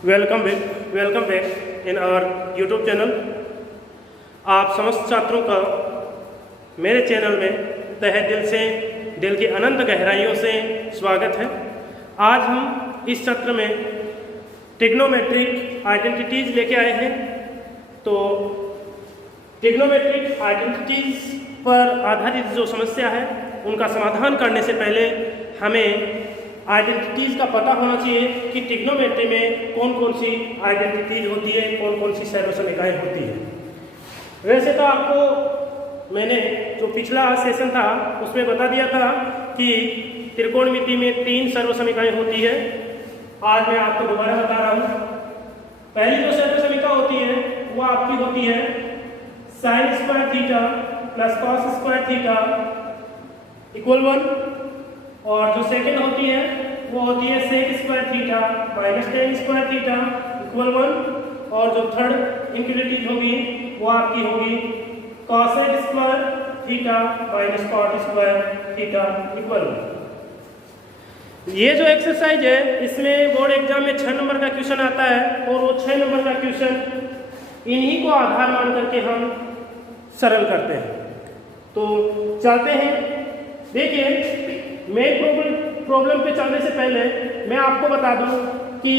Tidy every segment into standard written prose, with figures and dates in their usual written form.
Welcome back in our YouTube channel. आप समस्त छात्रों का मेरे चैनल में तहे दिल से, दिल की अनंत गहराइयों से स्वागत है। आज हम इस सत्र में ट्रिग्नोमेट्रिक आइडेंटिटीज़ लेके आए हैं। तो ट्रिग्नोमेट्रिक आइडेंटिटीज़ पर आधारित जो समस्या है उनका समाधान करने से पहले हमें आइडेंटिटीज़ का पता होना चाहिए कि ट्रिग्नोमेट्री में कौन कौन सी आइडेंटिटीज होती है, कौन कौन सी सर्वसमीकाएँ होती है। वैसे तो आपको मैंने जो पिछला सेशन था उसमें बता दिया था कि त्रिकोणमिति में 3 सर्वसमीकाएँ होती है। आज मैं आपको दोबारा बता रहा हूँ। पहली जो सर्वसमीका होती है वो आपकी होती है sine square theta plus cos square theta equal 1, और जो सेकंड होती है वो होती है sec square theta minus tan square theta equal 1, और जो थर्ड इनक्वलिटी होगी वो आपकी होगी cosec square theta minus cot square theta equal 1। ये जो एक्सरसाइज है इसमें बोर्ड एग्जाम में 6 नंबर का क्वेश्चन आता है, और वो 6 नंबर का क्वेश्चन इन्हीं को आधार मान करके हम सरल करते हैं। तो चलते हैं। देखिए, मेन प्रॉब्लम पे चलने से पहले मैं आपको बता दूं कि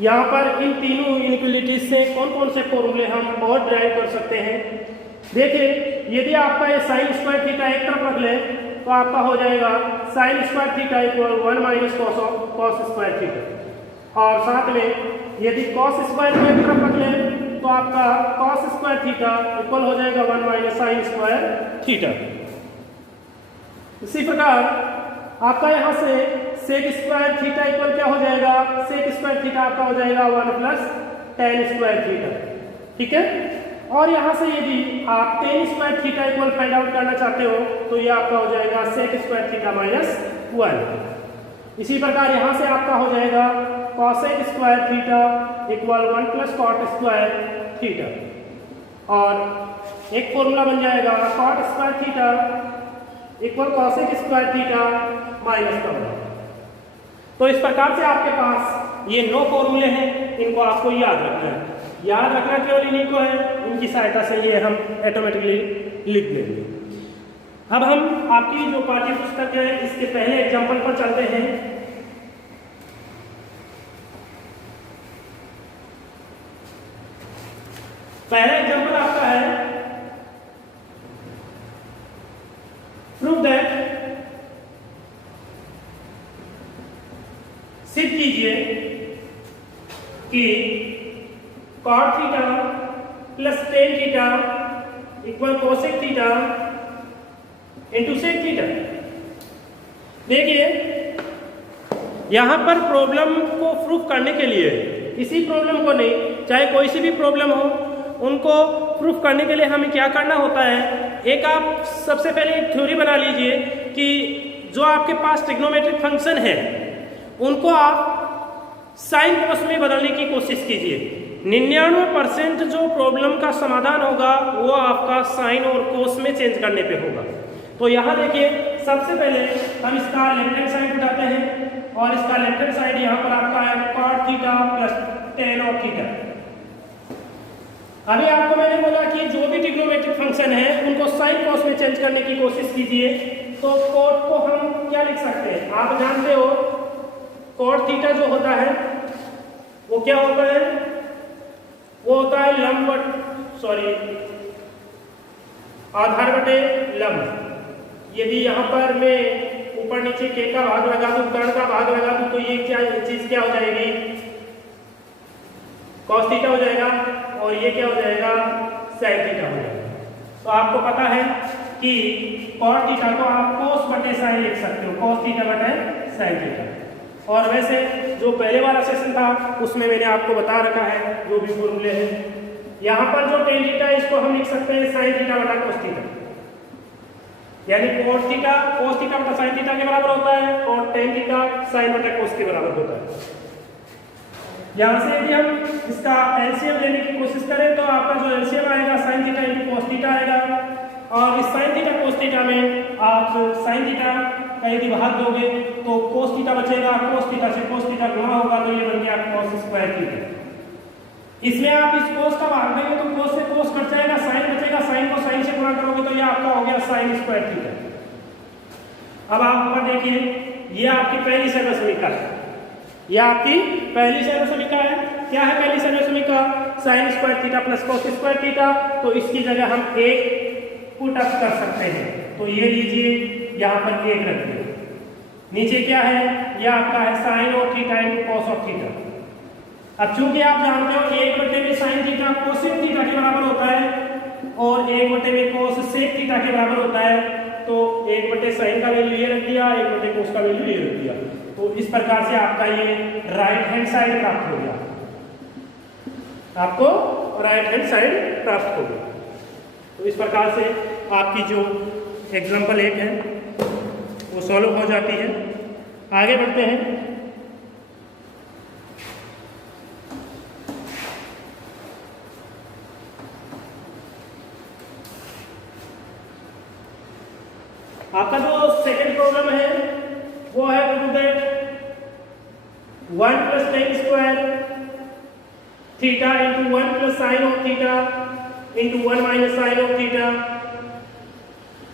यहाँ पर इन तीनों इनक्वलिटीज से कौन कौन से फॉर्मूले हम और ड्राइव कर सकते हैं। देखिए, यदि आपका ये साइन स्क्वायर थीटा एक तरफ रख ले तो आपका हो जाएगा sign square theta equal 1 minus cos square theta, और साथ में यदि कॉस स्क्वायर को एक तरफ रख ले तो आपका कॉस स्क्वायर थीटा इक्वल हो जाएगा 1 माइनस साइन स्क्वायर थीटा। इसी प्रकार आपका यहाँ से सेक स्क्वायर थीटा इक्वल क्या हो जाएगा, सेक स्क्वायर थीटा आपका हो जाएगा 1 प्लस टेन स्क्वायर थीटा, ठीक है। और यहाँ से यदि आप ten square theta equal find out करना चाहते हो तो ये आपका हो जाएगा सेक स्क्वायर थीटा माइनस 1। इसी प्रकार यहाँ से आपका हो जाएगा cosec square theta equal 1 plus cot square theta, और एक फॉर्मूला बन जाएगा cot square theta equal cosec square theta minus 1। तो इस प्रकार से आपके पास ये 9 फॉर्मूले हैं, इनको आपको याद रखना है। याद रखना केवल इन्हीं को है, इनकी सहायता से ये हम ऑटोमेटिकली लिख लेंगे। अब हम आपकी जो पाठ्य पुस्तक है इसके पहले एग्जाम्पल पर चलते हैं। पहला एग्जाम्पल आपका है प्रूव दैट, सिद्ध कीजिए कि cot theta plus tan theta equal cosec theta into sec theta. देखिए, यहां पर प्रॉब्लम को प्रूफ करने के लिए, इसी प्रॉब्लम को नहीं, चाहे कोई सी भी प्रॉब्लम हो, उनको प्रूफ करने के लिए हमें क्या करना होता है। एक आप सबसे पहले एक थ्योरी बना लीजिए कि जो आपके पास ट्रिग्नोमेट्रिक फंक्शन है उनको आप साइन कोस में बदलने की कोशिश कीजिए। 99% जो प्रॉब्लम का समाधान होगा वो आपका साइन और कोस में चेंज करने पे होगा। तो यहाँ देखिए, सबसे पहले हम इसका लेफ्ट हैंड साइड उठाते हैं, और इसका लेफ्ट हैंड साइड यहाँ पर आपका है cot theta plus tan of theta. अभी आपको मैंने बोला कि जो भी ट्रिग्नोमेट्रिक फंक्शन है उनको साइन कॉस में चेंज करने की कोशिश कीजिए। तो कॉट को हम क्या लिख सकते हैं, आप जानते हो कॉट थीटा जो होता है वो क्या होता है, वो होता है लंब आधार बटे लंब। यदि यहाँ पर मैं ऊपर नीचे के का भाग लगा दूं, कर्ण का भाग लगा दूं, तो ये चीज क्या हो जाएगी, कॉस थीटा हो जाएगा, और ये क्या हो जाएगा, साइन थीटा हो जाएगा। तो आपको पता है कि कॉट थीटा को आप कोस बटे साइन लिख सकते हो, कॉस थीटा बटे साइन थीटा। और वैसे जो पहले वाला सेशन था उसमें मैंने आपको बता रखा है जो भी फॉर्मूले हैं। यहाँ पर जो टेन थीटा है इसको हम लिख सकते हैं साइन थीटा बटा कोस थीटा, यानी कोस थीटा बटा साइन थीटा के बराबर होता है, और टेन थीटा साइन बटा कोस के बराबर होता है। यहाँ से यदि हम इसका एलसीएम लेने की कोशिश करें तो आपका जो एलसीएम आएगा sign theta into cos theta आएगा, और इस साइन थीटा कोस थीटा में आप साइन थीटा का यदि भाग दोगे तो कोस थीटा बचेगा, कोस थीटा से कोस थीटा गुणा होगा तो ये बन गया कॉस स्क्वायर थीटा। इसमें आप इस कोस का भाग देंगे तो कोस से कोस कट जाएगा, साइन बचेगा, साइन को साइन से गुणा करोगे तो ये आपका हो गया साइन स्क्वायर थीटा। अब आप ऊपर देखिए, ये आपकी पहली सर्वसमीका है, ये आपकी पहली सर्वसमीका है। क्या है पहली सर्वसमीका? Sine square theta plus cos square theta. तो इसकी जगह हम एक पुट अप कर सकते हैं, तो ये लीजिए यहाँ पर एक रख दिया। नीचे क्या है? ये आपका है sine of theta into cos of theta. अब चूंकि आप जानते हो 1 में साइन थीटा कोसेक थीटा के बराबर होता है और 1 में कोस सेक थीटा के बराबर होता है, तो 1 साइन का वैल्यू ये रख दिया, 1 कोस का वैल्यू ये रख दिया। तो इस प्रकार से आपका ये राइट हैंड साइड प्राप्त हो गया, आपको राइट हैंड साइड प्राप्त हो गया। तो इस प्रकार से आपकी जो एग्जाम्पल 1 है वो सॉल्व हो जाती है। आगे बढ़ते हैं। आपका जो सेकंड प्रॉब्लम है वो है prove that 1 + tan square theta into 1 + sine of theta into 1 - sine of theta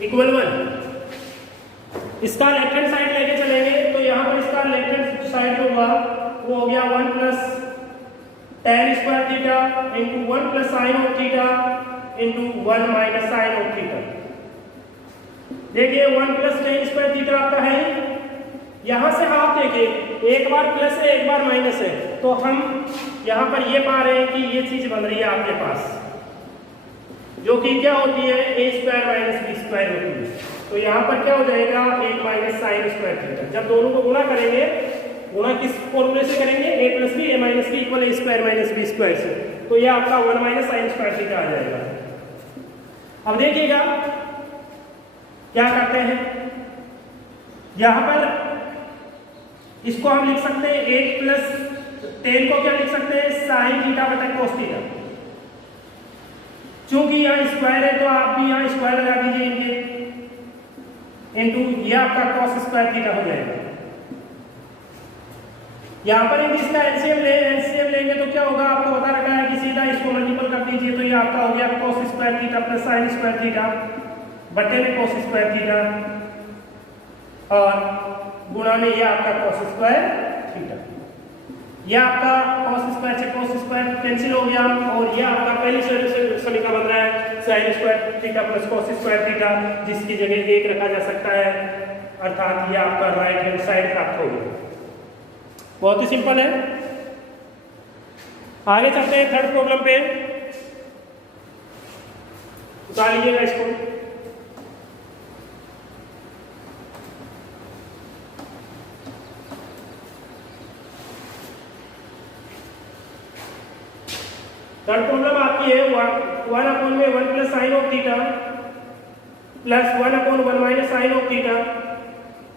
equal 1। इसका लेफ्ट हैंड साइड लेके चलेंगे तो यहाँ पर इसका लेफ्ट हैंड साइड होगा वो हो गया 1 + tan square theta into 1 + sine of theta into 1 - sine of theta. देखिए 1 + tan स्क्वायर थीटा आपका है, यहाँ से आप देखिए एक बार प्लस है एक बार माइनस है, तो हम यहाँ पर ये पा रहे हैं कि ये चीज बन रही है आपके पास, जो कि क्या होती है a² - b² होती है। तो यहाँ पर क्या हो जाएगा 1 - साइन स्क्वायर थीटा। जब दोनों को गुणा करेंगे, गुणा किस फॉर्मूले से करेंगे? a + b a - b = a² - b² से, तो ये आपका 1 - साइन स्क्वायर थीटा आ जाएगा। अब देखिएगा क्या करते हैं, यहाँ पर इसको हम लिख सकते हैं 1 + tan को क्या लिख सकते हैं? साइन थीटा बटा कोस थीटा। चूंकि यहाँ स्क्वायर है तो आप भी यहाँ स्क्वायर लगा दीजिए इनके, इनटू ये आपका कॉस स्क्वायर थीटा हो जाएगा। यहाँ पर यदि इसका एलसीएम लेंगे तो क्या होगा? आपको बता रखा है कि सीधा इसको मल्टीपल कर दीजिए तो ये आपका हो गया cos square theta plus sign square theta बटे में कोस स्क्वायर थीटा और गुणा में ये आपका कॉस स्क्वायर थीटा। ये आपका कॉस स्क्वायर से कॉस स्क्वायर कैंसिल हो गया और ये आपका पहली समीकरण बन रहा है sine square theta plus cos square theta, जिसकी जगह 1 रखा जा सकता है, अर्थात ये आपका राइट हैंड साइड प्राप्त हो गया। बहुत ही सिंपल है। आगे चलते हैं थर्ड प्रॉब्लम पे। उतार लीजिएगा इसको। थर्ड प्रॉब्लम आपकी है 1/1 + sine of theta plus 1/1 - sine of theta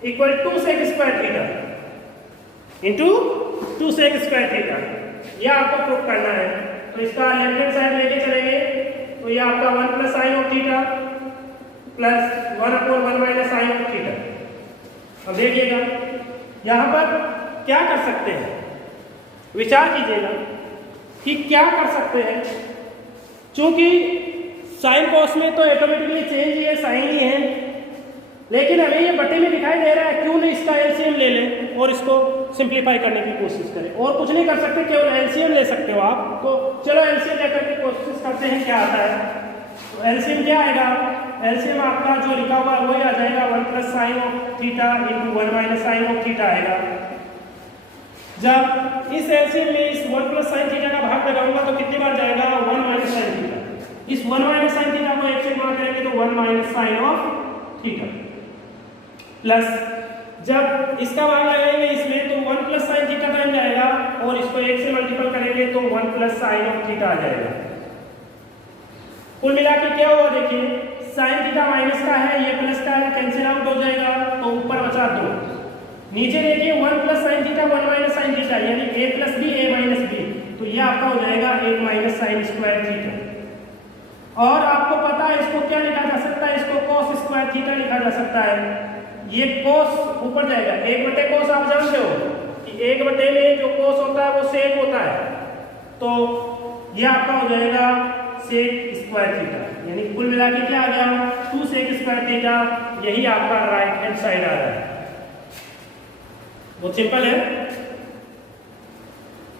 equal 2 sec square theta into 2 sec square theta. यह आपको प्रूव करना है। तो इसका लेफ्ट हैंड साइड लेके चलेंगे तो यह आपका 1 + sine of theta plus 1/1 - sine of theta. अब देखिएगा यहाँ पर क्या कर सकते हैं, विचार कीजिएगा कि क्या कर सकते हैं। चूंकि साइन कॉस में तो ऑटोमेटिकली चेंज ही है, साइन ही है, लेकिन हमें ये बटे में दिखाई दे रहा है, क्यों नहीं इसका एलसीएम ले लें और इसको सिंप्लीफाई करने की कोशिश करें। और कुछ नहीं कर सकते, केवल एलसीएम ले सकते हो आप। तो चलो एलसीएम लेकर के कोशिश करते हैं क्या आता है। तो एलसीएम क्या आएगा? एलसीएम आपका जो लिखा हुआ वही आ जाएगा 1 + sine of theta into 1 - sine of theta आएगा। जब इस एलसीएम में इस 1 + साइन थीटा का भाग लगाऊंगा तो कितनी बार जाएगा? 1 - साइन थीटा। इस 1 - साइन थीटा को 1 से गुणा करेंगे तो 1 - साइन ऑफ थीटा प्लस जब इसका भाग लगाएंगे इसमें तो 1 + साइन थीटा बन जाएगा और इसको 1 से मल्टीपल करेंगे तो 1 + साइन ऑफ थीटा आ जाएगा। कुल मिला के क्या हुआ देखिए, साइन थीटा माइनस का है, ये प्लस का है, कैंसिल आउट हो जाएगा तो ऊपर बचा 2। नीचे देखिए 1 + साइन थीटा 1 - साइन थीटा यानी a + b a - b, तो ये आपका हो जाएगा 1 - साइन स्क्वायर थीटा। और आपको पता है इसको क्या लिखा जा सकता है, इसको cos स्क्वायर थीटा लिखा जा सकता है। ये cos ऊपर जाएगा, 1/cos आप जानते हो कि 1 में जो cos होता है वो sec होता है, तो ये आपका हो जाएगा sec स्क्वायर थीटा, यानी कुल मिला के क्या आ गया 2 sec स्क्वायर थीटा, यही आपका राइट हैंड साइड आ रहा है। बहुत सिंपल है,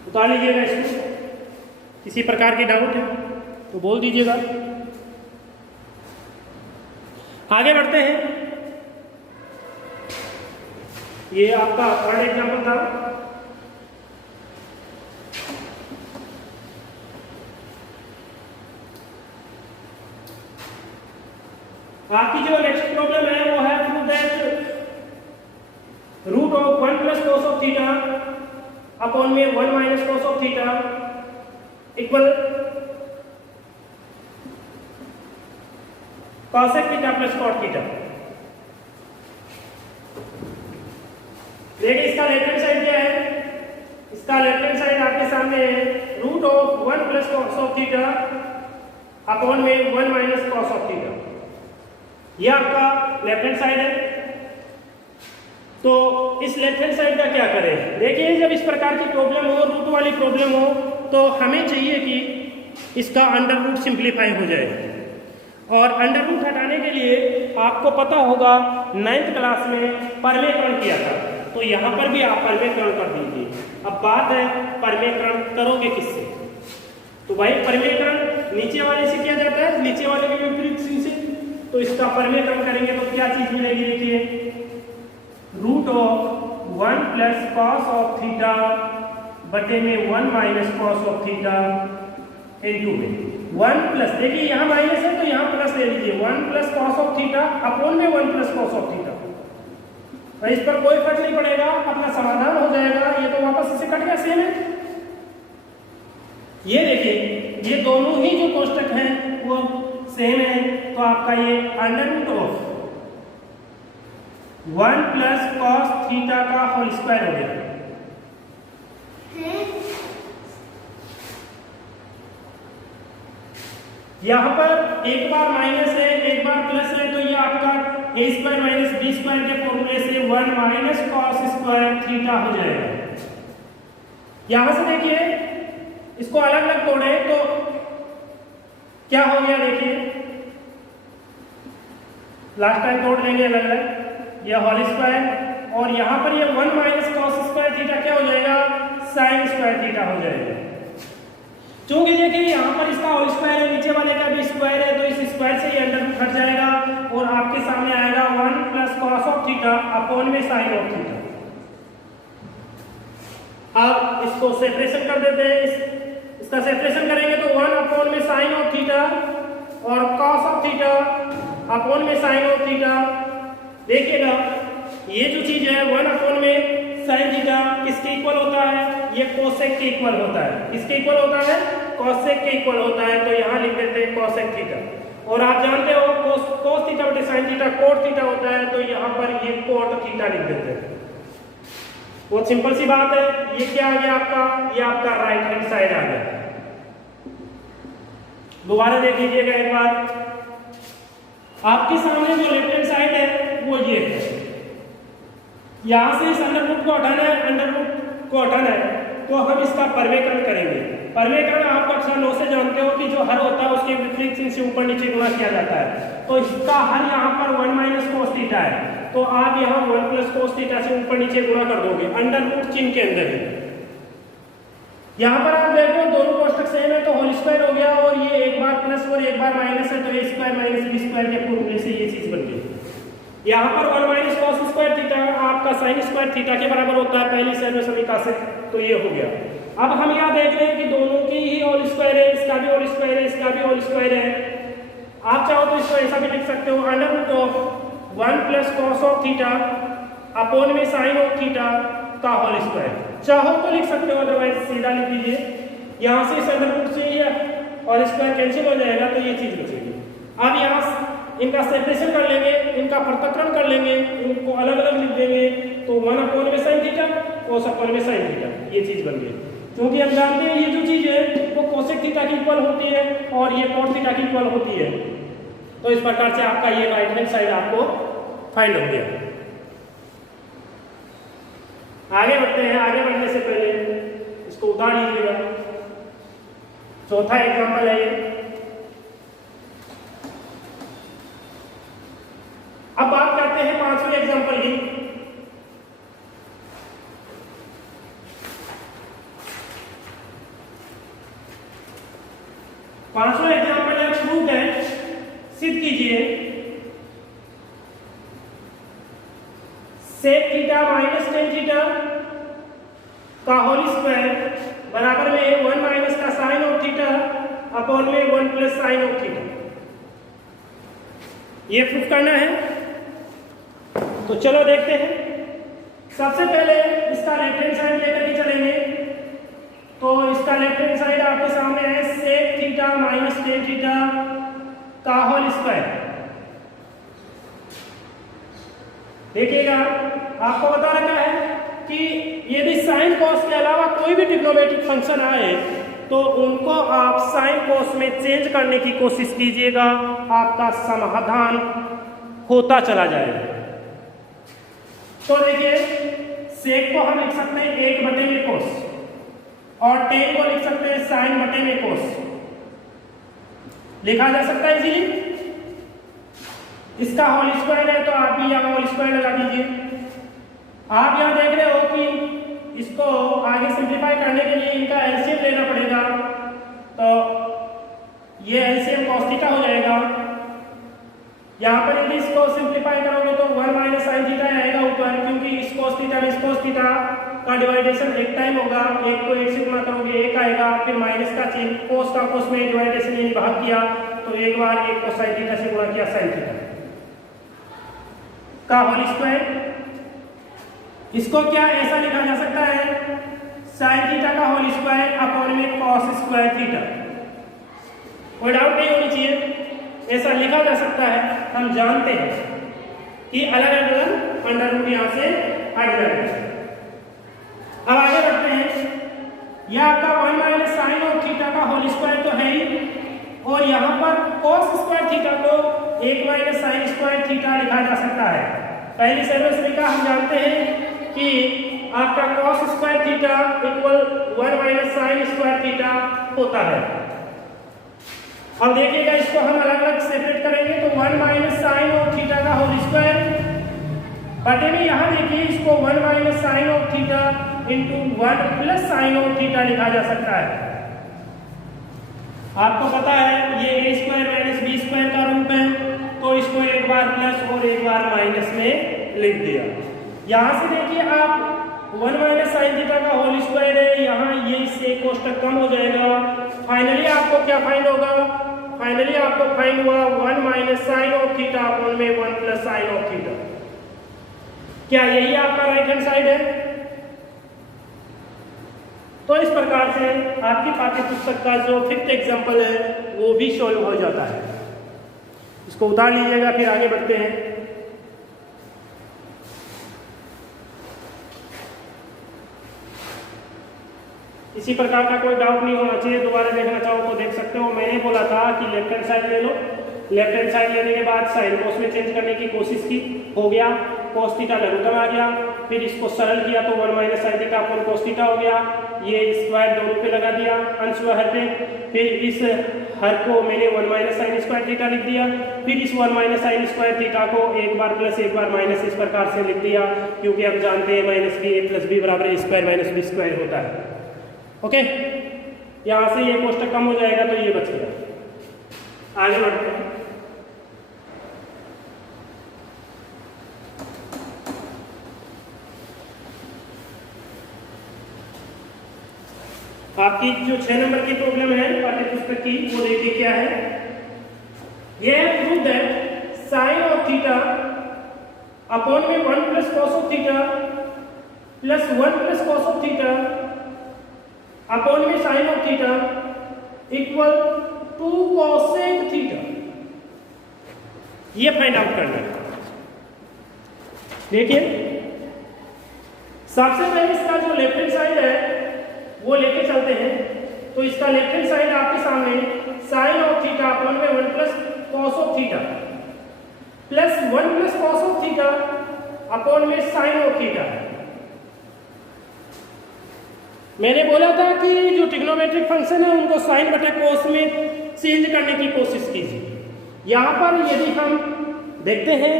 उतार लीजिएगा इसको। किसी प्रकार की डाउट है तो बोल दीजिएगा। आगे बढ़ते हैं। ये आपका थर्ड एग्जांपल था। आपकी जो नेक्स्ट प्रॉब्लम है वो है prove that root of 1 plus cos of theta upon में 1 minus cos of theta equal cosec theta plus cot theta. देखिए इसका लेफ्ट हैंड साइड क्या है, इसका लेफ्ट हैंड साइड आपके सामने है root of 1 plus cos of theta upon में 1 माइनस cos ऑफ थीटा। ये आपका लेफ्ट हैंड साइड है। तो इस लेफ्ट हैंड साइड का क्या करें। देखिए जब इस प्रकार की प्रॉब्लम हो, रूट वाली प्रॉब्लम हो, तो हमें चाहिए कि इसका अंडर रूट सिंप्लीफाई हो जाए। और अंडर रूट हटाने के लिए आपको पता होगा 9th क्लास में परमेकरण किया था, तो यहाँ पर भी आप परमेकरण कर दीजिए। अब बात है परमेकरण करोगे किससे, तो भाई परमेकरण नीचे वाले से किया जाता है, नीचे वाले के विपरीत चिन्ह से। तो इसका परमेकरण करेंगे तो क्या चीज मिलेगी, देखिए root of 1 plus cos of theta बटे में 1 minus cos of theta into में 1 प्लस, देखिए यहाँ माइनस है तो यहाँ प्लस ले लीजिए, 1 plus cos of theta upon में 1 प्लस cos ऑफ थीटा। तो इस पर कोई फर्क नहीं पड़ेगा, अपना समाधान हो जाएगा। ये तो वापस इसे कट गया, सेम है। ये देखिए ये दोनों ही जो कोष्टक हैं वो सेम है, तो आपका ये under root of 1 plus cos theta का होल स्क्वायर हो गया। यहाँ पर एक बार माइनस है एक बार प्लस है, तो ये आपका a square minus B square के फॉर्मूले से 1 माइनस cos स्क्वायर थीटा हो जाएगा। यहां से देखिए इसको अलग अलग तोड़े तो क्या हो गया, देखिए लास्ट टाइम तोड़ लेंगे अलग अलग, यह होल स्क्वायर और यहाँ पर ये 1 माइनस cos स्क्वायर थीटा क्या हो जाएगा, साइन स्क्वायर थीटा हो जाएगा। क्योंकि देखिए यहाँ पर इसका होल स्क्वायर है, नीचे वाले का भी स्क्वायर है, तो इस स्क्वायर से ये अंडर रूट हट जाएगा और आपके सामने आएगा 1 plus cos of theta upon में साइन ऑफ थीटा। अब इसको सेपरेशन कर देते हैं, इसका सेपरेशन करेंगे तो 1 अपॉन में साइन ऑफ थीटा और cos ऑफ थीटा अपॉन में साइन ऑफ थीटा। देखिएगा ये जो चीज है 1 अपॉन में साइन थीटा किसके इक्वल होता है, ये कोसेक के इक्वल होता है। किसके इक्वल होता है, कोसेक के इक्वल होता है, तो यहाँ लिख देते हैं कोसेक थीटा। और आप जानते हो कोस थीटा बटे साइन थीटा कोट थीटा होता है, तो यहाँ पर ये कोट थीटा लिख देते हैं। बहुत सिंपल सी बात है। ये क्या आ गया आपका, ये आपका राइट हैंड साइड आ गया। दोबारा देख लीजिएगा एक बार, आपके सामने जो लेफ्ट हैंड साइड है वो ये है। यहां से इस अंडर रूट को हटाना है, अंडर रूट को हटाना है, तो हम इसका परमेकरण करेंगे। परमेकरण आप कक्षा 9 से जानते हो कि जो हर होता है उसके विपरीत चिन्ह से ऊपर नीचे गुणा किया जाता है। तो इसका हर यहाँ पर 1 माइनस cos थीटा है, तो आप यहाँ 1 प्लस cos थीटा से ऊपर नीचे गुणा कर दोगे अंडर रूट चिन्ह के अंदर ही। यहाँ पर आप देख रहे हो दोनों कोष्टक सेम है, तो होल स्क्वायर हो गया और ये एक बार प्लस और एक बार माइनस है, तो a square minus B square के फॉर्मूले से ये चीज बन गई। यहाँ पर 1 माइनस cos स्क्वायर थीटा आपका साइन स्क्वायर थीटा के बराबर होता है पहली सर्व समीकरण से, तो ये हो गया। अब हम यहाँ देख रहे हैं कि दोनों की ही होल स्क्वायर है, इसका भी होल स्क्वायर है, इसका भी होल स्क्वायर है। आप चाहो तो इसको ऐसा भी लिख सकते हो, under root of 1 plus cos of theta upon में साइन ऑफ थीटा का होल स्क्वायर। चाहो तो लिख सकते हो, अदरवाइज सीधा लिख लीजिए। यहाँ से इस अंडर रूट से ये होल स्क्वायर कैंसिल हो जाएगा, तो ये चीज बचेगी। अब यहाँ इनका सेपरेशन कर लेंगे, इनका पृथक्करण कर लेंगे, इनको अलग अलग लिख देंगे, तो 1 अपॉन में साइन थीटा cos अपॉन में साइन थीटा, ये चीज बन गई। क्योंकि हम जानते हैं ये जो चीज़ है वो कोसेक थीटा की इक्वल होती है और ये कॉट थीटा की इक्वल होती है। तो इस प्रकार से आपका ये राइट हैंड साइड आपको फाइंड हो गया। आगे बढ़ते हैं। आगे बढ़ने से पहले इसको उतार लीजिएगा। चौथा एग्जाम्पल है ये। अब बात करते हैं पांचवें एग्जाम्पल की। पांचवा एग्जाम्पल है प्रूव दैट, सिद्ध कीजिए sec theta minus tan theta का होल स्क्वायर बराबर में 1 माइनस का साइन ऑफ थीटा अपॉन में 1 प्लस साइन ऑफ थीटा। ये प्रूफ करना है। तो चलो देखते हैं। सबसे पहले इसका लेफ्ट हैंड साइड लेकर के चलेंगे। तो इसका लेफ्ट हैंड साइड आपके सामने है sec theta minus tan theta का होल स्क्वायर। देखिएगा आपको बता रखा है कि यदि साइन कॉस के अलावा कोई भी ट्रिग्नोमेट्रिक फंक्शन आए तो उनको आप साइन कॉस में चेंज करने की कोशिश कीजिएगा, आपका समाधान होता चला जाएगा। तो देखिए सेक को हम लिख सकते हैं 1 बटे में कोस और 10 को लिख सकते हैं साइन बटे में कोस। लिखा जा सकता है इजीली। इसका होल स्क्वायर है तो आप भी यहाँ होल स्क्वायर लगा दीजिए। आप यहाँ देख रहे हो कि इसको आगे सिंप्लीफाई करने के लिए इनका एलसीएम लेना पड़ेगा। तो ये एलसीएम cos थीटा हो जाएगा। यहाँ पर यदि इसको सिंप्लीफाई करोगे तो 1 माइनस साइन थीटा आएगा ऊपर, क्योंकि इस cos थीटा में इस cos थीटा का डिवाइडेशन एक टाइम होगा। एक को 1 से गुणा करोगे 1 आएगा, फिर माइनस का चिन्ह, cos का cos में डिवाइडेशन ये भाग किया तो एक बार 1 को साइन थीटा से गुणा किया साइन थीटा का होल स्क्वायर। इसको क्या ऐसा लिखा जा सकता है साइन थीटा का होल स्क्वायर अपॉन में cos स्क्वायर थीटा। कोई डाउट नहीं होनी चाहिए, ऐसा लिखा जा सकता है। हम जानते हैं कि अलग अलग अंडर रूट यहाँ से हट जाएगा। अब आगे बढ़ते हैं। यह आपका 1 माइनस साइन ऑफ थीटा का होल स्क्वायर तो है ही, और यहाँ पर cos स्क्वायर थीटा को 1 माइनस साइन स्क्वायर थीटा लिखा जा सकता है। पहली सर्वश्रेणी हम जानते हैं कि आपका cos square theta equal 1 minus sign square theta होता है। अब देखिएगा इसको हम अलग अलग सेपरेट करेंगे तो 1 माइनस साइन ऑफ थीटा का होल स्क्वायर बटे में यहाँ देखिए इसको 1 minus sine of theta into 1 plus sine of theta लिखा जा सकता है। आपको पता है ये a square minus B square का रूप है, तो इसको एक बार प्लस और एक बार माइनस में लिख दिया। यहाँ से देखिए आप 1 माइनस साइन थीटा का होल स्क्वायर है, यहाँ ये इससे कोष्टक कम हो जाएगा। फाइनली आपको क्या फाइंड होगा? फाइनली आपको फाइंड हुआ 1 minus sine of theta upon में 1 प्लस साइन ऑफ थीटा। क्या यही आपका राइट हैंड साइड है? तो इस प्रकार से आपकी पाठ्य पुस्तक का जो 5th एग्जाम्पल है वो भी सॉल्व हो जाता है। इसको उतार लीजिएगा, फिर आगे बढ़ते हैं। इसी प्रकार का कोई डाउट नहीं होना चाहिए। दोबारा देखना चाहो तो देख सकते हो। मैंने बोला था कि लेफ्ट हैंड साइड ले लो। लेफ्ट हैंड साइड लेने के बाद साइन कॉस में चेंज करने की कोशिश की, हो गया। cos थीटा लघुत्तम आ गया, फिर इसको सरल किया तो 1 minus sine theta upon cos theta हो गया। ये स्क्वायर दोनों पे लगा दिया अंश व हर पे, फिर इस हर को मैंने 1 माइनस साइन स्क्वायर थीटा लिख दिया। फिर इस 1 माइनस साइन स्क्वायर थीटा को एक बार प्लस एक बार माइनस इस प्रकार से लिख दिया, क्योंकि हम जानते हैं माइनस बी ए प्लस बी बराबर ए स्क्वायर माइनस बी स्क्वायर होता है। ओके, यहाँ से ये कोष्टक कम हो जाएगा तो ये बच गया। आगे बढ़ते हैं। आपकी जो 6 नंबर की प्रॉब्लम है पाठ्य पुस्तक की, वो देखिए क्या है। ये है prove that sine of theta upon में 1 plus cos of theta plus 1 plus cos of theta upon में sine of theta equal to cosec theta. ये फाइंड आउट करना है। देखिए सबसे पहले इसका जो लेफ्ट हैंड साइड है वो लेके चलते हैं, तो इसका लेफ्ट हैंड साइड आपके सामने साइन ऑफ थीटा अपॉन में 1 plus cos of theta plus 1 plus cos of theta upon में साइन ऑफ थीटा है। मैंने बोला था कि जो ट्रिग्नोमेट्रिक फंक्शन है उनको साइन बटे कोस में चेंज करने की कोशिश कीजिए। यहाँ पर यदि हम देखते हैं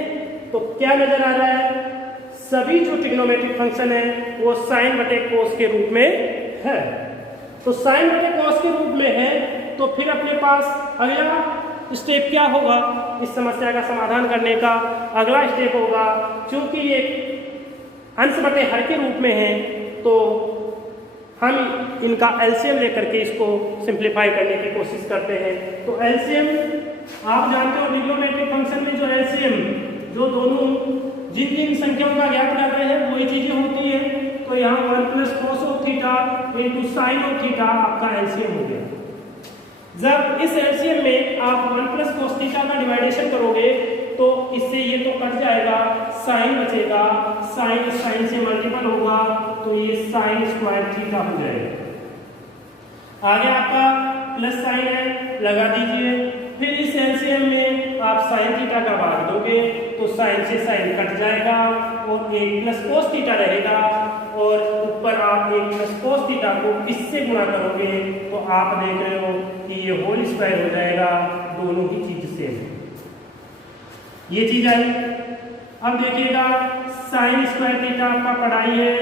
तो क्या नजर आ रहा है, सभी जो ट्रिग्नोमेट्रिक फंक्शन है वो साइन बटे कोस के रूप में है। तो साइन बटे कोस के रूप में है तो फिर अपने पास अगला स्टेप क्या होगा, इस समस्या का समाधान करने का अगला स्टेप होगा, क्योंकि ये अंश बटे हर के रूप में है तो हम इनका एलसीएम लेकर के इसको सिंप्लीफाई करने की कोशिश करते हैं। तो एलसीएम आप जानते हो ट्रिग्नोमेट्रिक फंक्शन में जो एलसीएम जो दोनों जिन जिन संख्याओं का ज्ञात कर रहे हैं वही चीजें होती है। तो यहाँ 1 plus cos of theta into sine of theta आपका एलसीएम हो गया। जब इस एलसीएम में आप 1 प्लस कॉस थीटा का डिवाइडेशन करोगे तो इससे ये तो कट जाएगा, साइन बचेगा, साइन साइन से मल्टीपल होगा तो ये साइन स्क्वायर थीटा हो जाएगा। आगे आपका प्लस साइन है, लगा दीजिए। फिर इस एलसीएम में आप साइन थीटा का भाग दोगे तो साइन से साइन कट जाएगा और 1 प्लस कोस थीटा रहेगा और ऊपर आप 1 प्लस कोस थीटा को इससे गुणा करोगे तो आप देख रहे हो कि ये होल स्क्वायर हो जाएगा, दोनों ही चीज सेम है। ये चीज आई। अब देखिएगा साइन स्क्वायर थीटा आपका पढ़ाई है,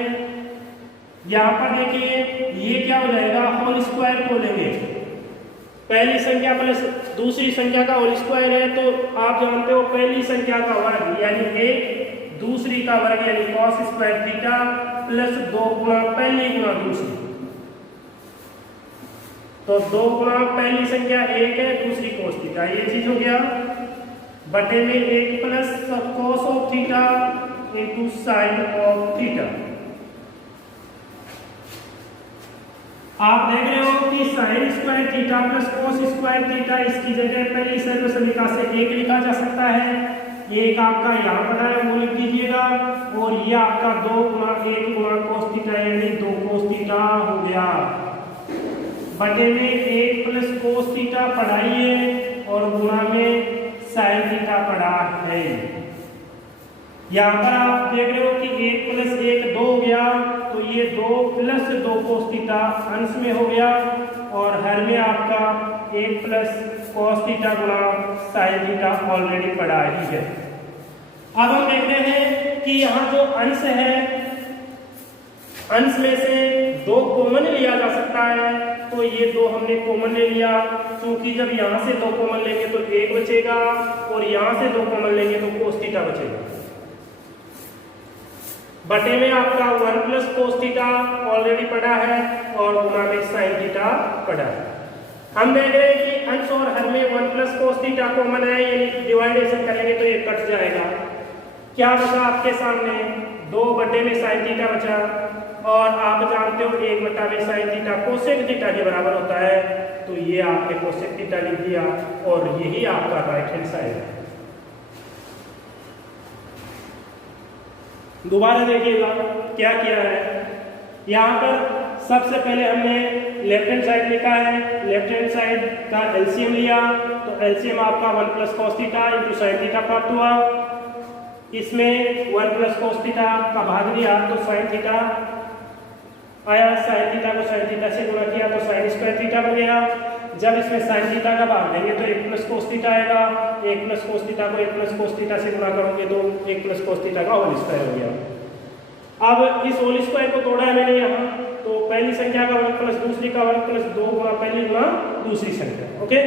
यहाँ पर देखिए ये क्या हो जाएगा, होल स्क्वायर को लेंगे, पहली संख्या प्लस दूसरी संख्या का होल स्क्वायर है तो आप जानते हो पहली संख्या का वर्ग यानी 1, दूसरी का वर्ग यानी कॉस स्क्वायर थीटा प्लस 2 गुणा पहली गुणा दूसरी। तो 2 गुणा पहली संख्या 1 है, दूसरी कॉस थीटा, ये चीज हो गया बटे में 1 plus cos of theta into sine of theta. आप देख रहे हो कि sign square theta plus cos square theta, इसकी जगह पहली सर्वसम्मिका से 1 लिखा जा सकता है। एक आपका यहाँ पड़ा है वो लिख दीजिएगा और ये आपका 2 गुणा 1 गुणा कॉस थीटा यानी 2 कॉस थीटा हो गया बटे में 1 प्लस कॉस थीटा पढ़ाई है और गुणा में साइन थीटा पड़ा है। यहाँ पर आप देख रहे हो कि 1 प्लस 1 2 हो गया तो ये 2 प्लस 2 कोस थीटा अंश में हो गया और हर में आपका 1 प्लस कॉस थीटा गुणा साइन थीटा ऑलरेडी पड़ा ही है। अब हम देख रहे हैं कि यहाँ जो अंश है, अंश में से 2 कॉमन लिया जा सकता है तो ये 2 हमने कॉमन ले लिया, क्योंकि जब यहाँ से 2 कॉमन लेंगे तो 1 बचेगा और यहाँ से 2 कॉमन लेंगे तो कोस थीटा बचेगा। बटे में आपका 1 प्लस कोस थीटा ऑलरेडी पड़ा है और गुणा में साइन थीटा पड़ा है। हम देख रहे हैं कि अंश और हर में 1 प्लस कोस थीटा कॉमन है, यानी डिवाइडेशन करेंगे तो ये कट जाएगा। क्या बचा आपके सामने, 2 बटे में साइन थीटा बचा और आप जानते हो 1 बटा में साइन थीटा कोसेक थीटा के बराबर होता है, तो ये आपने कोसेक थीटा लिख दिया और यही आपका राइट हैंड साइड है। दोबारा देखिएगा क्या किया है, यहाँ पर सबसे पहले हमने लेफ्ट हैंड साइड लिखा है, लेफ्ट हैंड साइड का एलसीएम लिया तो एलसीएम आपका 1 plus cos theta into sine theta प्राप्त हुआ। इसमें 1 प्लस कॉस थीटा का भाग दिया तो साइन थीटा आया, साइन थीटा को साइन थीटा से गुणा किया तो साइन स्क्वायर थीटा बन गया। जब इसमें साइन थीटा का भाग देंगे तो 1 प्लस कोस थीटा आएगा, 1 प्लस कोस थीटा को 1 प्लस कोस थीटा से गुणा करोगे तो 1 प्लस कोस थीटा का होल स्क्वायर हो गया। अब इस होल स्क्वायर को तोड़ा है मैंने यहाँ, तो पहली संख्या का वर्ग प्लस दूसरी का वर्ग प्लस 2 गुणा पहली गुणा दूसरी संख्या, ओके।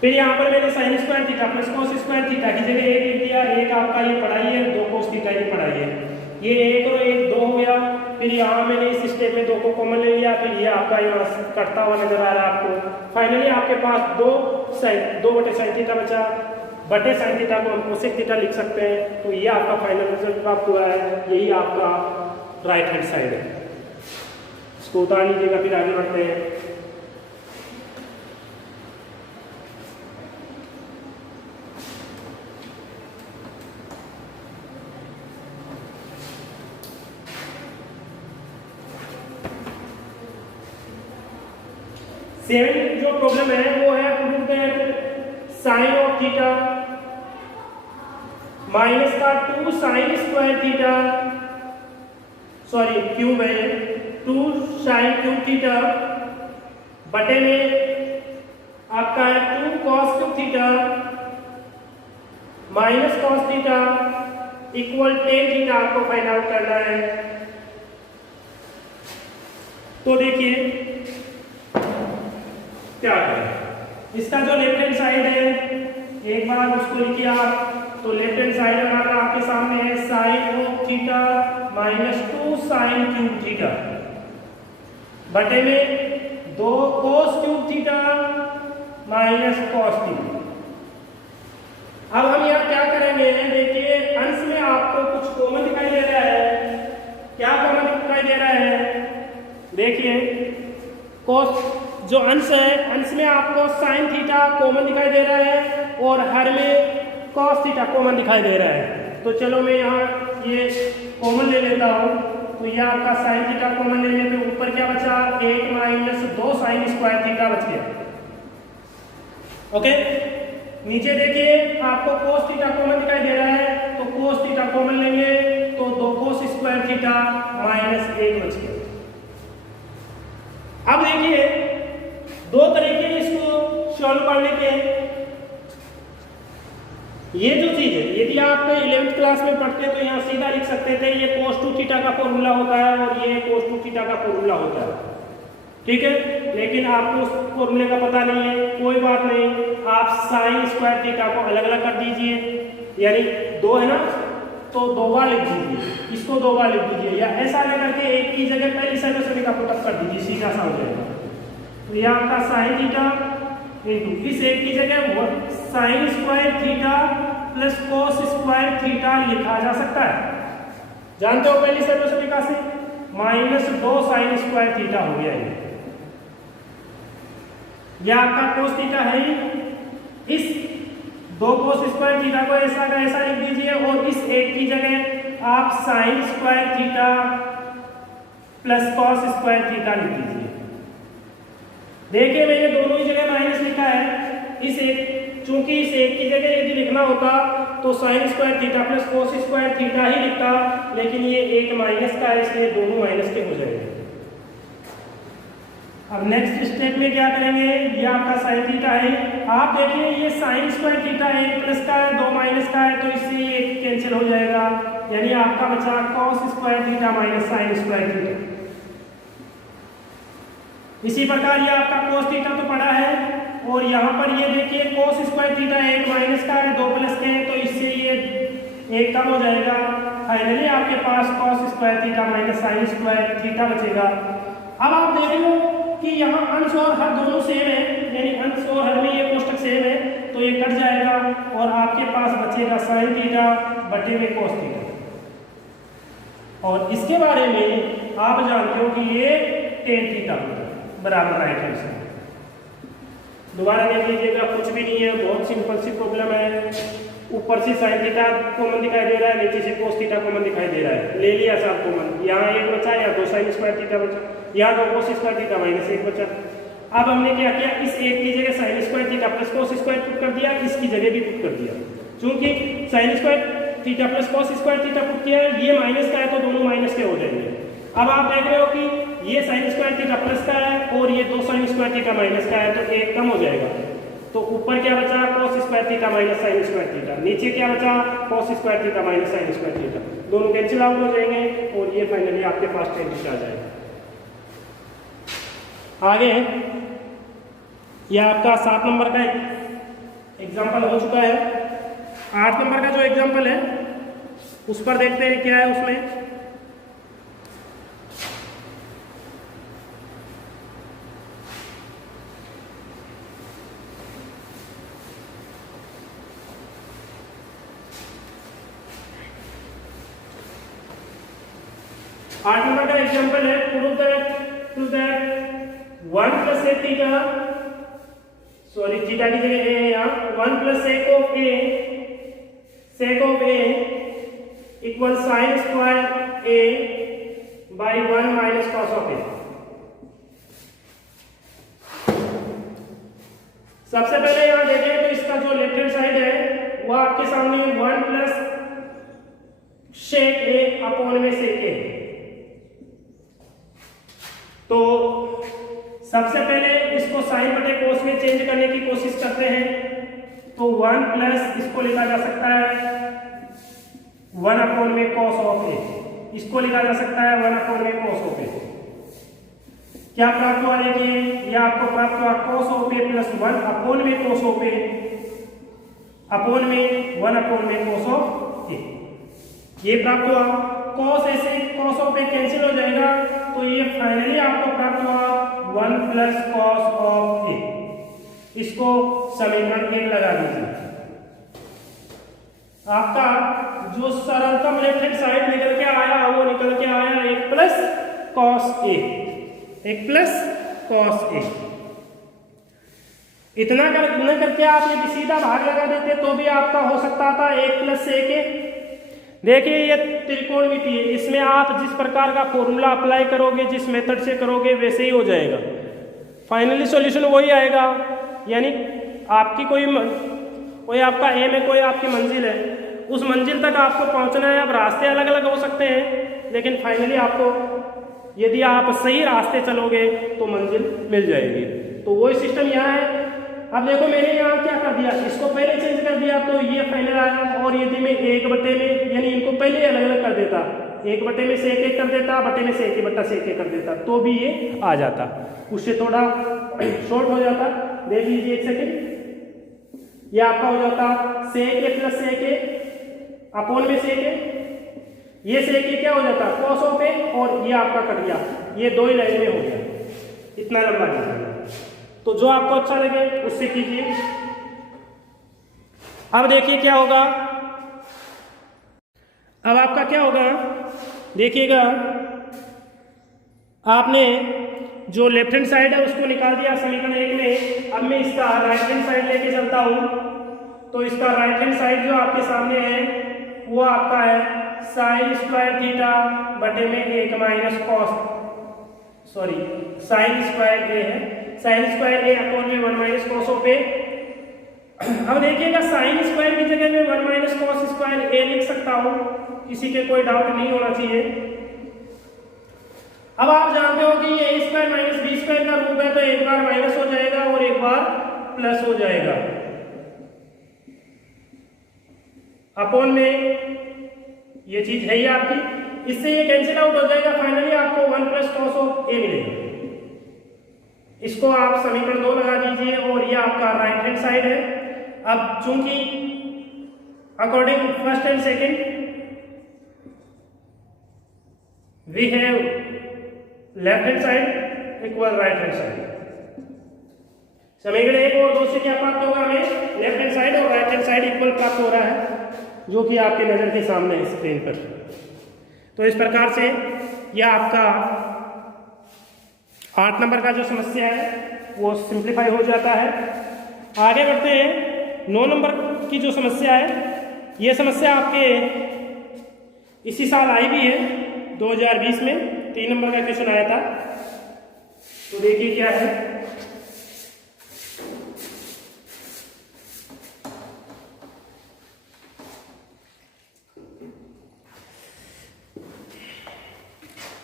फिर यहाँ पर मैंने sign square theta plus cos square theta की जगह 1 लिख दिया, 1 आपका ये पढ़ाई है, 2 कोस थीटा ये पढ़ाई है, ये 1 और 1 2 हो गया। फिर यहाँ मैंने इस स्टेप में 2 को कॉमन ले लिया, फिर ये आपका यहाँ कटता हुआ नजर आ रहा है आपको। फाइनली आपके पास 2 बटे साइन थीटा बचा, बटे साइन थीटा को हम कोसेक थीटा लिख सकते हैं, तो ये आपका फाइनल रिजल्ट प्राप्त हुआ है, यही आपका राइट हैंड साइड है। इसको उतार लीजिएगा, फिर आगे बढ़ते हैं। सेवन जो प्रॉब्लम है वो है prove that sine of theta minus का 2 sine square theta, sorry cube है 2 साइन क्यूब थीटा बटे में आपका है 2 cos cube theta minus cos theta equal tan theta आपको फाइंड आउट करना है। तो देखिए क्या करें, इसका जो लेफ्ट हैंड साइड है एक बार उसको लिखिए आप। तो लेफ्ट हैंड साइड हमारा आपके सामने है sine of theta minus 2 sine cube theta बटे में 2 cos cube theta minus cos theta. अब हम यहाँ क्या करेंगे, देखिए अंश में आपको कुछ कॉमन दिखाई दे रहा है। क्या कॉमन दिखाई दे रहा है, देखिए कॉस जो अंश है अंश में आपको साइन थीटा कॉमन दिखाई दे रहा है और हर में कॉस थीटा कॉमन दिखाई दे रहा है। तो चलो मैं यहाँ ये कॉमन ले लेता हूँ। तो ये आपका साइन थीटा कॉमन ले लेते, ऊपर क्या बचा 1 माइनस 2 साइन स्क्वायर थीटा बच गया। ओके, नीचे देखिए आपको cos थीटा कॉमन दिखाई दे रहा है, तो cos थीटा कॉमन लेंगे तो 2 cos स्क्वायर थीटा माइनस 1 बच गया। अब देखिए दो तरीके इसको सॉल्व करने के। ये जो चीज है यदि आप 11th क्लास में पढ़ते तो यहाँ सीधा लिख सकते थे ये cos 2 थीटा का फॉर्मूला होता है और ये cos 2 थीटा का फॉर्मूला होता है, ठीक है। लेकिन आपको उस फॉर्मूले का पता नहीं है, कोई बात नहीं, आप साइन स्क्वायर थीटा को अलग अलग कर दीजिए, यानी 2 है ना तो 2 बार लिख दीजिए, इसको 2 बार लिख दीजिए, या ऐसा लेकर के एक की जगह पहली साइड सभी का पुटअप कर दीजिए, सीधा सा हो जाएगा। तो ये आपका साइन थीटा इंटू इस एक की जगह sign square theta plus cos square theta लिखा जा सकता है। जानते हो पहली साइड सभी का से माइनस 2 साइन स्क्वायर थीटा हो गया है। यह आपका cos थीटा है, इस 2 cos स्क्वायर थीटा को ऐसा का ऐसा लिख दीजिए और इस एक की जगह आप sign square theta plus cos square theta लिख दीजिए। देखिए मैंने दोनों ही जगह माइनस लिखा है, इस एक चूंकि इस एक की जगह यदि लिखना होता तो sine square theta plus cos square theta ही लिखता, लेकिन ये एक माइनस का है इसलिए दोनों माइनस के हो जाएंगे। अब नेक्स्ट स्टेप में क्या करेंगे, ये आपका साइन थीटा है, आप देखिए ये साइन स्क्वायर थीटा है, 1 प्लस का है 2 माइनस का है, तो इससे ये कैंसिल हो जाएगा, यानी आपका बचा cos square theta minus sign square theta. इसी प्रकार ये आपका cos थीटा तो पड़ा है और यहाँ पर ये देखिए cos स्क्वायर थीटा 1 माइनस का है 2 प्लस के है, तो इससे ये 1 कम हो जाएगा। फाइनली आपके पास cos square theta minus sign square theta बचेगा। अब आप देख लो कि यहाँ अंश और हर दोनों सेम है, यानी अंश और हर में ये कोष्टक सेम है, तो ये कट जाएगा और आपके पास बचेगा साइन थीटा बटे में cos थीटा। और इसके बारे में आप जानते हो कि ये tan थीटा बराबर राइट हैंड साइड। दोबारा देख लीजिएगा, कुछ भी नहीं है, बहुत सिंपल सी प्रॉब्लम है। ऊपर से साइन थीटा कॉमन दिखाई दे रहा है, नीचे से cos थीटा कॉमन दिखाई दे रहा है, ले लिया साहब कॉमन, यहाँ 1 बचा या 2 साइन स्क्वायर थीटा बचा, यहाँ 2 cos स्क्वायर थीटा माइनस 1 बचा। अब हमने क्या किया, इस एक की जगह sign square theta plus cos square put कर दिया, इसकी जगह भी पुट कर दिया। चूंकि sign square theta plus cos square theta put किया है, ये माइनस का है तो दोनों माइनस के हो जाएंगे। अब आप देख रहे हो कि ये साइन स्क्वायर थीटा प्लस का है और ये 2 साइन स्क्वायर थीटा माइनस का है, तो 1 कम हो जाएगा। तो ऊपर क्या बचा cos square theta minus sign square theta, नीचे क्या बचा cos square theta minus sign square theta, दोनों कैंसिल आउट हो जाएंगे और ये फाइनली आपके पास tan थीटा आ जाएगा। आगे ये आपका 7 नंबर का एग्जाम्पल हो चुका है। 8 नंबर का जो एग्जाम्पल है उस पर देखते हैं क्या है उसमें। आठ नंबर का एग्जाम्पल है, prove that 1 plus sec theta, sorry theta की जगह ए है यहाँ, 1 plus sec of A equal sine square A by 1 minus cos of A. सबसे पहले यहाँ देखें तो इसका जो लेफ्ट हैंड साइड है वो आपके सामने 1 प्लस सेक ए अपॉन में सेक ए। तो सबसे पहले इसको साइन बटे कोस में चेंज करने की कोशिश करते हैं। तो 1 प्लस इसको लिखा जा सकता है 1 अपॉन में कॉस ऑफ ए, इसको लिखा जा सकता है 1 अपॉन में कॉस ऑफ ए। क्या प्राप्त हुआ? देखिए यह आपको प्राप्त हुआ cos of A plus 1 upon में कॉस ऑफ ए अपॉन में 1 अपॉन में कॉस ऑफ ए, ये प्राप्त हुआ। कॉस ए से कॉस ऑफ ए कैंसिल हो जाएगा, तो ये फाइनली आपको प्राप्त हुआ 1 प्लस कॉस ऑफ ए। इसको समीकरण 1 लगा दीजिए। आपका जो सरलतम लेफ्ट हैंड साइड निकल के आया वो निकल के आया 1 plus cos A, 1 plus cos A. इतना करके आप यदि सीधा भाग लगा देते तो भी आपका हो सकता था 1 प्लस सेक ए। देखिए ये त्रिकोणमिति है, इसमें आप जिस प्रकार का फॉर्मूला अप्लाई करोगे, जिस मेथड से करोगे वैसे ही हो जाएगा। फाइनली सॉल्यूशन वही आएगा। यानी आपकी कोई आपका एम है, कोई आपकी मंजिल है, उस मंजिल तक आपको पहुंचना है। अब रास्ते अलग अलग हो सकते हैं, लेकिन फाइनली आपको यदि आप सही रास्ते चलोगे तो मंजिल मिल जाएगी। तो वही सिस्टम यहाँ है। अब देखो मैंने यहाँ क्या कर दिया, इसको पहले चेंज कर दिया तो ये फाइनल आया। और यदि मैं 1 बटे में यानी इनको पहले अलग अलग कर देता, 1 बटे में सेक 1 कर देता, बटे में सेक 1 बटा सेक 1 कर देता, तो भी ये आ जाता, उससे थोड़ा शॉर्ट हो जाता। देख लीजिए 1 सेकेंड, ये आपका हो जाता सेक ए प्लस सेक ए अपॉन में सेक ए। ये सेक ए क्या हो जाता कॉस ऑफ ए, और ये आपका कट गया, ये 2 ही लाइन में हो गया। इतना लंबा कीजिए, तो जो आपको अच्छा लगे उससे कीजिए। अब देखिए क्या होगा, अब आपका क्या होगा देखिएगा, आपने जो लेफ्ट हैंड साइड है उसको निकाल दिया समीकरण 1 में। अब मैं इसका राइट हैंड साइड लेके चलता हूं, तो इसका राइट हैंड साइड जो आपके सामने है वो आपका है साइन स्क्वायर थीटा बटे में 1 minus cos, sorry sine square A है, साइन स्क्वायर ए अपॉन में 1 माइनस कॉस ऑफ ए। अब देखिएगा साइन स्क्वायर की जगह में 1 माइनस कॉस स्क्वायर ए लिख सकता हूं, किसी के कोई डाउट नहीं होना चाहिए। अब आप जानते हो कि ये ए स्क्वायर माइनस बी स्क्वायर का रूप है, तो एक बार माइनस हो जाएगा और एक बार प्लस हो जाएगा। अपॉन में ये चीज है ही आपकी, इससे ये कैंसिल आउट हो जाएगा। फाइनली आपको 1 प्लस कॉस ऑफ ए मिलेगा। इसको आप समीकरण 2 लगा दीजिए, और ये आपका राइट हैंड साइड है। अब चूंकि according first and second we have left hand side equal right hand side, समीकरण 1 और 2 से क्या प्राप्त होगा, हमें लेफ्ट हैंड साइड और राइट हैंड साइड इक्वल प्राप्त हो रहा है, जो कि आपके नजर के सामने है स्क्रीन पर। तो इस प्रकार से यह आपका 8 नंबर का जो समस्या है वो सिंप्लीफाई हो जाता है। आगे बढ़ते हैं 9 नंबर की जो समस्या है, ये समस्या आपके इसी साल आई भी है 2020 में, 3 नंबर का क्वेश्चन आया था। तो देखिए क्या है,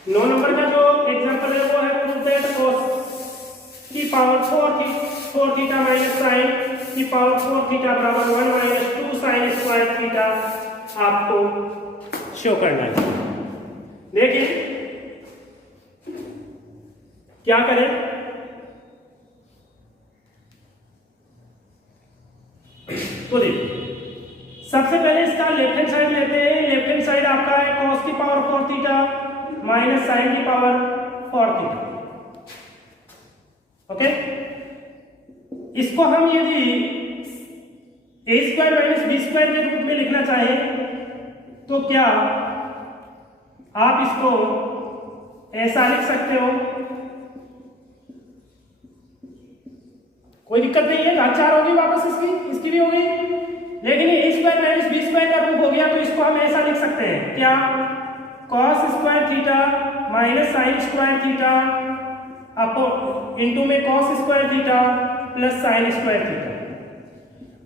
नौ नंबर का जो एग्जांपल है वो है प्रूव दैट cos की पावर 4 थीटा माइनस साइन की पावर 4 थीटा बराबर 1 माइनस 2 साइन स्क्वायर थीटा आपको शो करना है। देखिए क्या करें, तो देखिए सबसे पहले इसका लेफ्ट हैंड साइड लेते हैं। लेफ्ट हैंड साइड आपका है cos की पावर 4 थीटा माइनस साइन की पावर 4 थीटा। ओके, इसको हम यदि ए स्क्वायर माइनस बी स्क्वायर के रूप में लिखना चाहें तो क्या आप इसको ऐसा लिख सकते हो, कोई दिक्कत नहीं है, घात 4 होगी वापस इसकी भी हो गई, लेकिन ए स्क्वायर माइनस बी स्क्वायर का रूप हो गया, तो इसको हम ऐसा लिख सकते हैं क्या, cos square theta minus sign square theta upon into में cos square theta plus sign square theta.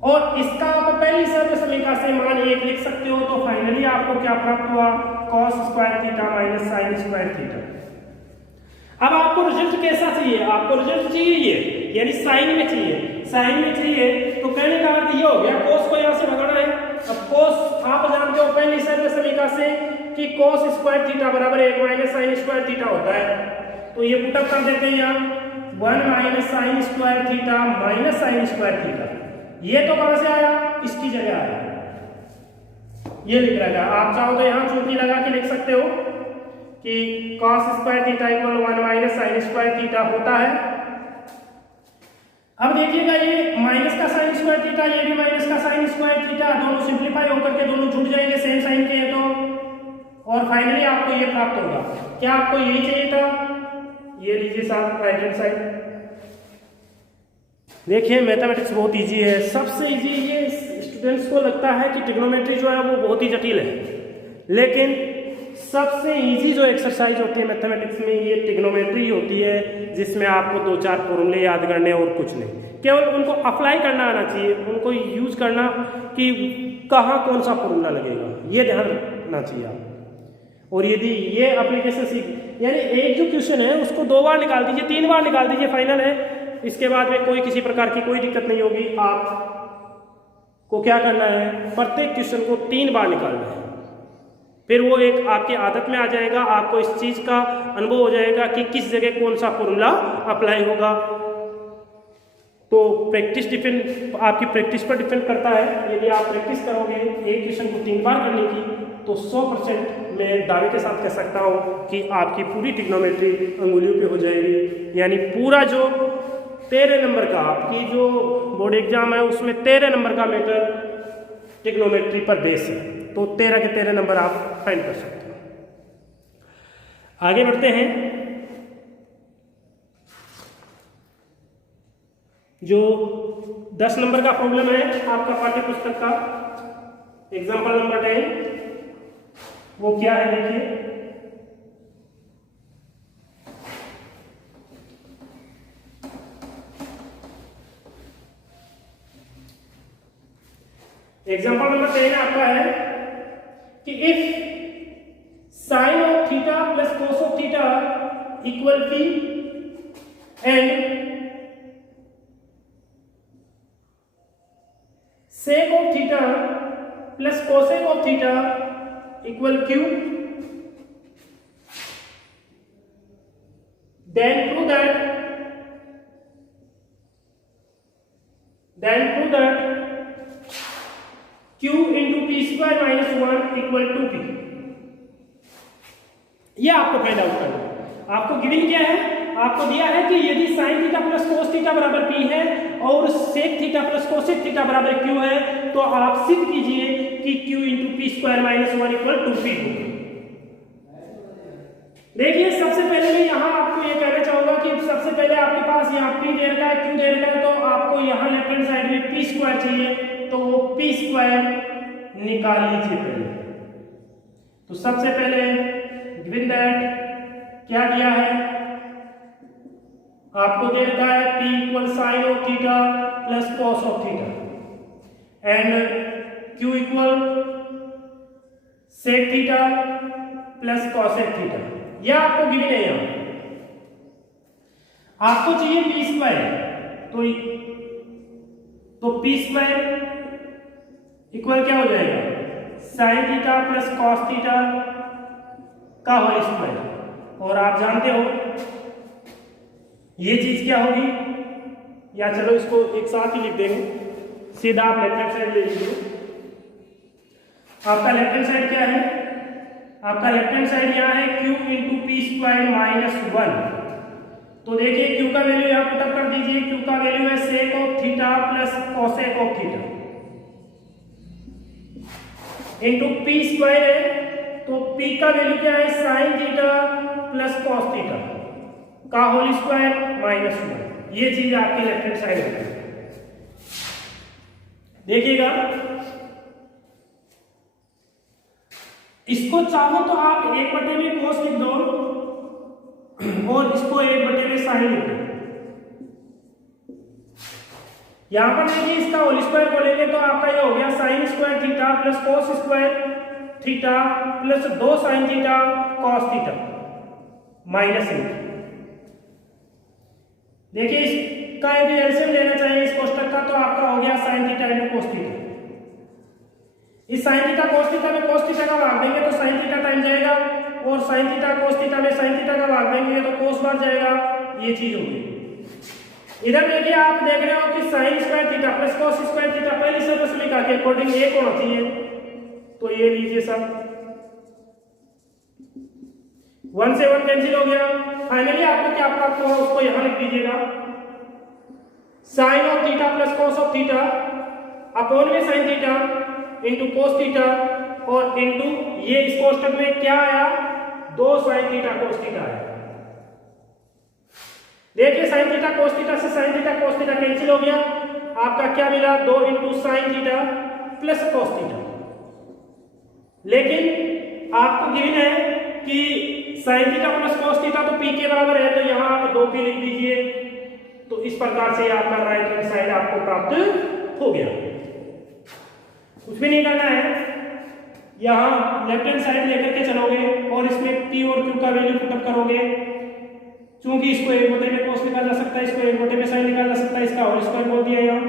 और इसका आप पहली सर्व समीकरण से मान 1 लिख सकते हो। तो फाइनली आपको क्या प्राप्त हुआ, cos square theta minus sign square theta. अब आपको रिजल्ट कैसा चाहिए, आपको रिजल्ट चाहिए ये, यानी साइन में चाहिए। साइन में चाहिए तो कहने का अर्थ ये हो गया, कोस को यहाँ से भगाना है। अब कोस आप जानते हो पहली सर्व समीकरण से कि कोस स्क्वायर थीटा बराबर 1 माइनस साइन स्क्वायर थीटा होता है। तो ये पुटअप कर देते हैं यहाँ 1 minus sign square theta minus sign square theta. ये तो कहां से आया, इसकी जगह आया, ये लिख रखा है। आप चाहो तो यहां चूंकि लगा के लिख सकते हो कि cos square theta equal 1 minus sign square theta होता है। अब देखिएगा ये माइनस का साइन स्क्वायर थीटा, ये भी माइनस का साइन स्क्वायर थीटा, दोनों सिंप्लीफाई होकर के दोनों जुड़ जाएंगे सेम साइन के हैं तो। और फाइनली आपको ये प्राप्त होगा। क्या आपको यही चाहिए था, ये लीजिए साथ राइट हैंड साइड। देखिए मैथमेटिक्स बहुत इजी है, सबसे इजी। ये स्टूडेंट्स को लगता है कि ट्रिग्नोमेट्री जो है वो बहुत ही जटिल है, लेकिन सबसे इजी जो एक्सरसाइज होती है मैथमेटिक्स में ये ट्रिग्नोमेट्री होती है, जिसमें आपको 2-4 फॉर्मूले याद करने और कुछ नहीं, केवल उनको अप्लाई करना आना चाहिए, उनको यूज करना कि कहाँ कौन सा फॉर्मूला लगेगा, ये ध्यान रखना चाहिए आप। और यदि ये एप्लीकेशन सीख, यानी एक जो क्वेश्चन है उसको 2 बार निकाल दीजिए, 3 बार निकाल दीजिए, फाइनल है। इसके बाद में कोई किसी प्रकार की कोई दिक्कत नहीं होगी। आपको क्या करना है, प्रत्येक क्वेश्चन को 3 बार निकालना है, फिर वो एक आपकी आदत में आ जाएगा। आपको इस चीज का अनुभव हो जाएगा कि किस जगह कौन सा फॉर्मूला अप्लाई होगा। तो प्रैक्टिस डिपेंड, आपकी प्रैक्टिस पर डिपेंड करता है। यदि आप प्रैक्टिस करोगे एक क्वेश्चन को 3 बार करने की, तो 100% मैं दावे के साथ कह सकता हूँ कि आपकी पूरी ट्रिग्नोमेट्री अंगुलियों पे हो जाएगी। यानी पूरा जो 13 नंबर का आपकी जो बोर्ड एग्जाम है उसमें 13 नंबर का मैटर ट्रिग्नोमेट्री पर बेस है, तो 13 के 13 नंबर आप फाइंड कर सकते हो। आगे बढ़ते हैं। जो 10 नंबर का प्रॉब्लम है आपका पाठ्य पुस्तक का एग्जाम्पल नंबर 10, वो क्या है देखिए। एग्जाम्पल नंबर 10 आपका है कि if sine of theta plus cos of theta equal P and sec of theta plus cosec of theta equal Q, then prove that q into p square minus 1 equal to p। ये आपको find out करना है। आपको given क्या है, आपको दिया है कि यदि sin theta plus cos theta बराबर p है और sec theta plus cosec theta बराबर q है, तो आप सिद्ध कीजिए कि q into p square minus 1 equal to p होगा। देखिए सबसे पहले मैं यहाँ आपको ये कहना चाहूंगा कि सबसे पहले आपके पास यहाँ p दे रखा है, q दे रखा है, तो आपको यहाँ लेफ्ट हैंड साइड में p स्क्वायर चाहिए, तो वो p स्क्वायर निकाल लीजिए पहले। तो सबसे पहले गिवन दैट क्या दिया है, आपको दे रखा है p equal sine of theta plus cos of theta and q equal sec theta plus cosec theta. यह आपको गिवन है। यहाँ आपको चाहिए p स्क्वायर, तो p स्क्वायर इक्वल क्या हो जाएगा, sine theta plus cos theta का होल स्क्वायर। और आप जानते हो ये चीज क्या होगी, या चलो इसको एक साथ ही लिख देंगे, सीधा आप लेफ्ट हैंड साइड ले लीजिए। आपका लेफ्ट हैंड साइड क्या है, आपका लेफ्ट हैंड साइड यहाँ है q into P square minus 1। तो देखिए q का वैल्यू यहाँ पुट अप कर दीजिए, q का वैल्यू है सेक of theta plus cosec of theta into P square है, तो p का वैल्यू क्या है, sign theta plus cos theta का होल स्क्वायर माइनस 1। ये चीज आपकी लेफ्ट हैंड साइड है। देखिएगा इसको चाहो तो आप 1/में cos लिख दो और इसको 1/में साइन लिख दो। यहाँ पर देखिए इसका होल स्क्वायर को लेंगे तो आपका ये हो गया sine square theta plus cos square theta plus 2 sine theta cos theta minus इन। देखिए इसका यदि एलसीएम लेना चाहिए इस कोष्टक का तो आपका हो गया sign theta into cos theta. इस साइन थीटा कोस थीटा में कोस थीटा का भाग देंगे तो साइन थीटा टाइम जाएगा और साइन थीटा कोस थीटा में साइन थीटा का भाग देंगे तो कोस बार जाएगा। ये चीज होगी। इधर देखिए आप देख रहे हो कि sign square theta plus cos square theta पहले से बस लिखा के अकॉर्डिंग एक होना चाहिए तो ये लीजिए सब 1 से 1 कैंसिल हो गया। फाइनली आपको क्या प्राप्त हुआ उसको यहां लिख दीजिएगा sine of theta plus cos of theta upon में sine theta into cos theta और इंटू ये इस कोष्टक में क्या आया 2 साइन थीटा कोस थीटा आया। देखिए साइन थीटा कोस थीटा से sine theta cos theta cancel हो गया। आपका क्या मिला 2 into sine theta plus cos theta. लेकिन आपको गिवन है कि sign theta plus cos theta तो पी के बराबर है तो यहाँ आप 2 पी लिख दीजिए। तो इस प्रकार से आपका राइट हैंड साइड आपको प्राप्त हो गया। कुछ भी नहीं करना है, यहाँ लेफ्ट हैंड साइड लेकर के चलोगे और इसमें पी और क्यू का वैल्यू पुटअप करोगे। चूंकि इसको 1/2 में कोस निकाला जा सकता है, इसको 1/2 में साइन निकाला जा सकता है, इसका होल स्क्वायर बोल दिया यहाँ,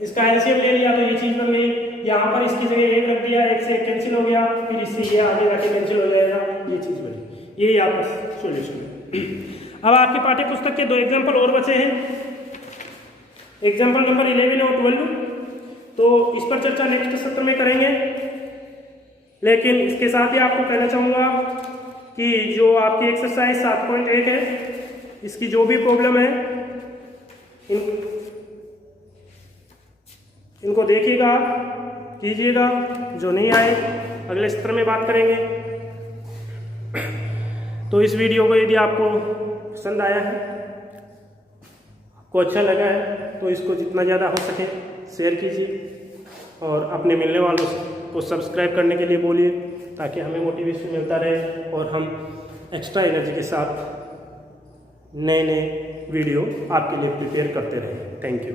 इसका एलसीएम ले लिया तो ये चीज बन गई। यहाँ पर इसकी जगह 1 रख दिया, 1 से 1 कैंसिल हो गया, फिर इससे ये आगे जाके कैंसिल हो जाएगा, ये चीज बनी। यही आपका सॉल्यूशन है। अब आपके पाठ्य पुस्तक के 2 एग्जाम्पल और बचे हैं, एग्जाम्पल नंबर 11 और 12, तो इस पर चर्चा नेक्स्ट सत्र में करेंगे। लेकिन इसके साथ ही आपको कहना चाहूँगा कि जो आपकी एक्सरसाइज 7.1 है इसकी जो भी प्रॉब्लम है इनको देखिएगा, कीजिएगा, जो नहीं आए अगले सत्र में बात करेंगे। तो इस वीडियो को यदि आपको पसंद आया है, आपको अच्छा लगा है तो इसको जितना ज़्यादा हो सके शेयर कीजिए और अपने मिलने वालों को सब्सक्राइब करने के लिए बोलिए ताकि हमें मोटिवेशन मिलता रहे और हम एक्स्ट्रा एनर्जी के साथ नए नए वीडियो आपके लिए प्रिपेयर करते रहें। Thank you.